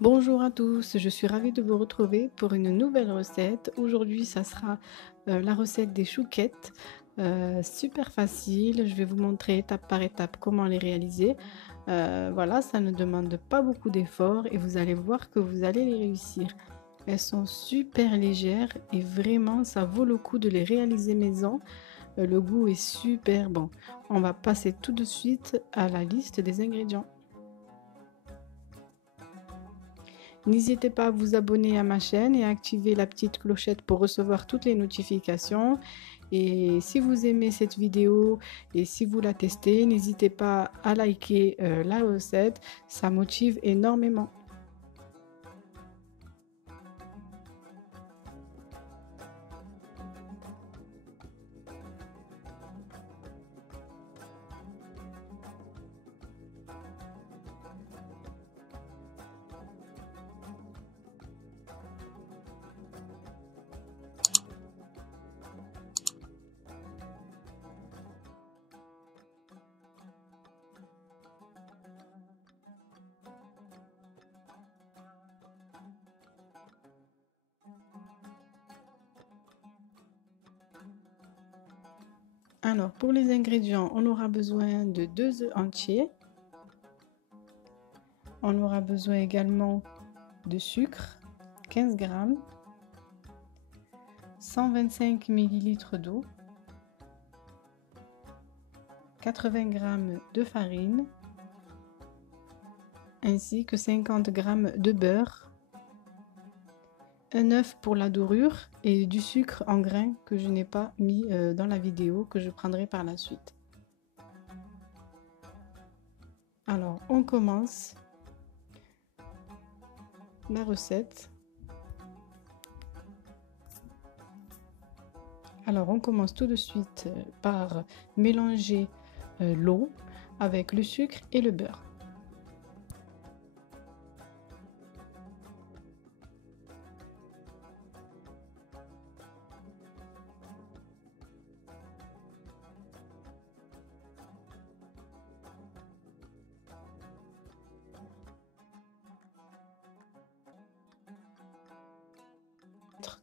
Bonjour à tous, je suis ravie de vous retrouver pour une nouvelle recette. Aujourd'hui, ça sera la recette des chouquettes. Super facile, je vais vous montrer étape par étape comment les réaliser. Voilà, ça ne demande pas beaucoup d'efforts et vous allez voir que vous allez les réussir. Elles sont super légères et vraiment, ça vaut le coup de les réaliser maison. Le goût est super bon. On va passer tout de suite à la liste des ingrédients. N'hésitez pas à vous abonner à ma chaîne et à activer la petite clochette pour recevoir toutes les notifications. Et si vous aimez cette vidéo et si vous la testez, n'hésitez pas à liker la recette, ça motive énormément. Alors, pour les ingrédients, on aura besoin de 2 œufs entiers. On aura besoin également de sucre, 15 g, 125 ml d'eau, 80 g de farine, ainsi que 50 g de beurre, un œuf pour la dorure et du sucre en grains que je n'ai pas mis dans la vidéo, que je prendrai par la suite. Alors, on commence la recette. Alors, on commence tout de suite par mélanger l'eau avec le sucre et le beurre.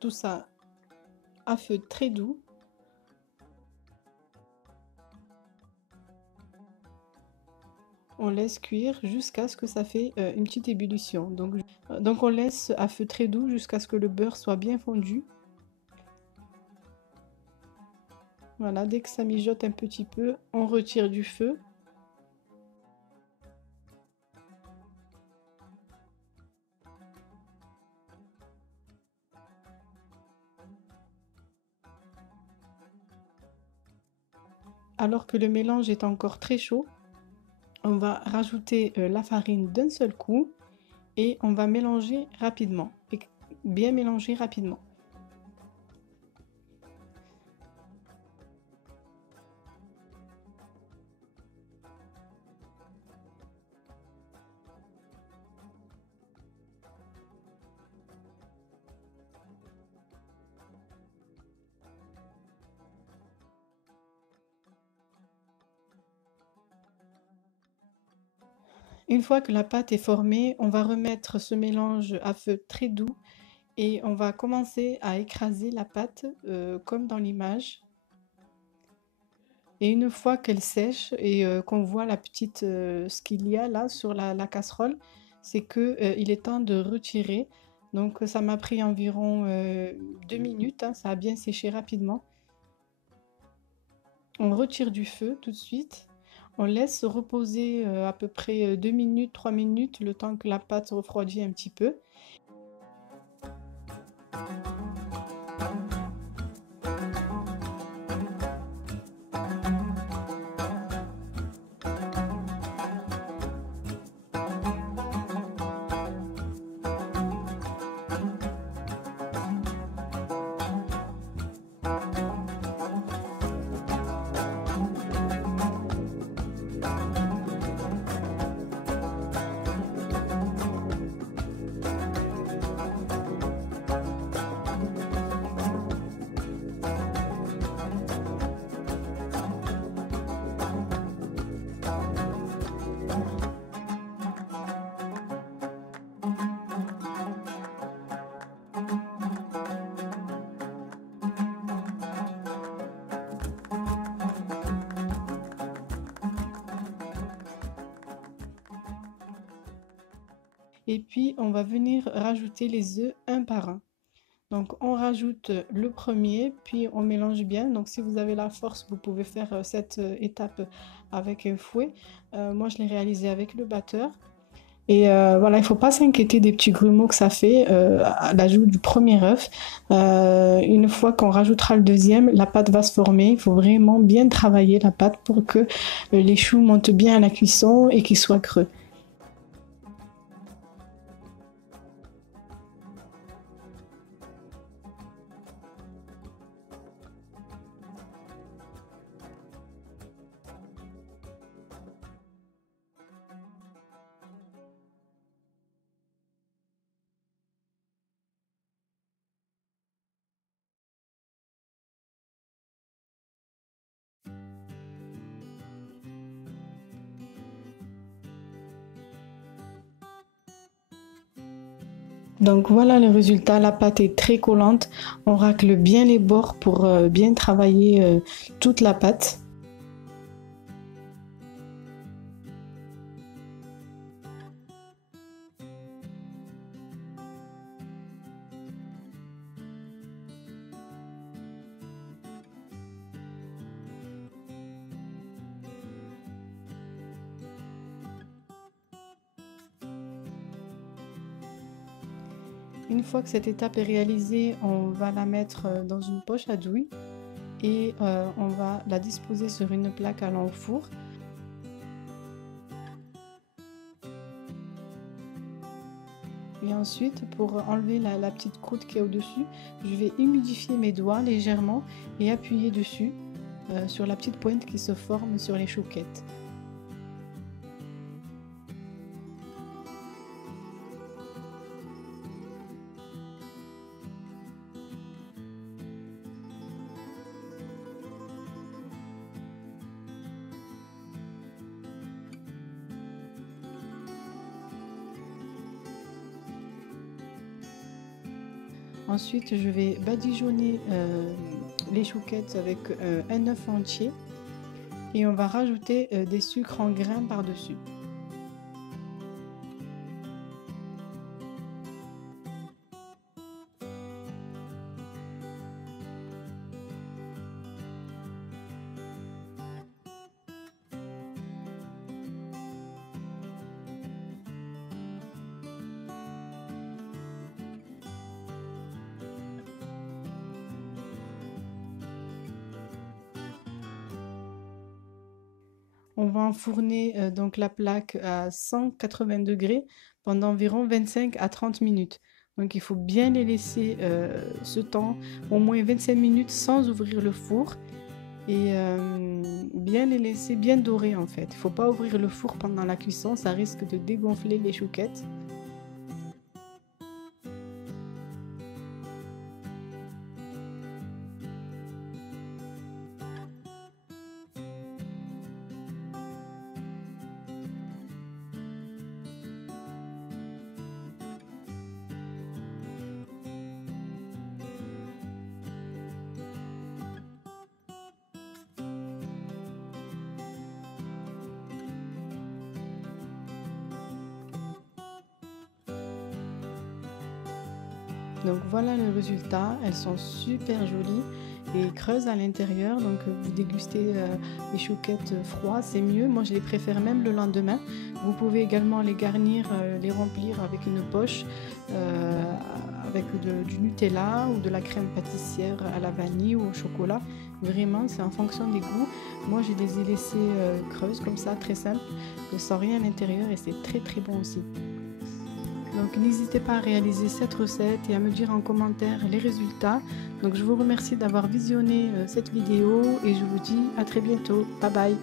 Tout ça à feu très doux. On laisse cuire jusqu'à ce que ça fait une petite ébullition. Donc on laisse à feu très doux jusqu'à ce que le beurre soit bien fondu. Voilà, dès que ça mijote un petit peu, on retire du feu. Alors que le mélange est encore très chaud, on va rajouter la farine d'un seul coup et on va mélanger rapidement, et bien mélanger rapidement. Une fois que la pâte est formée, on va remettre ce mélange à feu très doux et on va commencer à écraser la pâte comme dans l'image. Et une fois qu'elle sèche et qu'on voit ce qu'il y a là sur la casserole, c'est que il est temps de retirer. Donc ça m'a pris environ 2 minutes, hein, ça a bien séché rapidement. On retire du feu tout de suite. On laisse reposer à peu près 2 minutes, 3 minutes, le temps que la pâte refroidit un petit peu. Et puis, on va venir rajouter les œufs un par un. Donc, on rajoute le premier, puis on mélange bien. Donc, si vous avez la force, vous pouvez faire cette étape avec un fouet. Moi, je l'ai réalisé avec le batteur. Et voilà, il ne faut pas s'inquiéter des petits grumeaux que ça fait à l'ajout du premier œuf. Une fois qu'on rajoutera le deuxième, la pâte va se former. Il faut vraiment bien travailler la pâte pour que les choux montent bien à la cuisson et qu'ils soient creux. Donc voilà le résultat, la pâte est très collante. On racle bien les bords pour bien travailler toute la pâte. Une fois que cette étape est réalisée, on va la mettre dans une poche à douille et on va la disposer sur une plaque allant au four. Et ensuite, pour enlever la petite croûte qui est au-dessus, je vais humidifier mes doigts légèrement et appuyer dessus sur la petite pointe qui se forme sur les chouquettes. Ensuite, je vais badigeonner les chouquettes avec un œuf entier et on va rajouter des sucres en grains par-dessus. On va enfourner donc la plaque à 180 degrés pendant environ 25 à 30 minutes. Donc il faut bien les laisser ce temps, au moins 25 minutes sans ouvrir le four et bien les laisser bien dorés en fait. Il ne faut pas ouvrir le four pendant la cuisson, ça risque de dégonfler les chouquettes. Donc voilà le résultat, elles sont super jolies et creuses à l'intérieur. Donc vous dégustez les chouquettes froides, c'est mieux. Moi je les préfère même le lendemain. Vous pouvez également les garnir, les remplir avec une poche, avec du Nutella ou de la crème pâtissière à la vanille ou au chocolat. Vraiment c'est en fonction des goûts. Moi je les ai laissées creuses comme ça, très simple, sans rien à l'intérieur et c'est très très bon aussi. Donc n'hésitez pas à réaliser cette recette et à me dire en commentaire les résultats. Donc je vous remercie d'avoir visionné cette vidéo et je vous dis à très bientôt. Bye bye.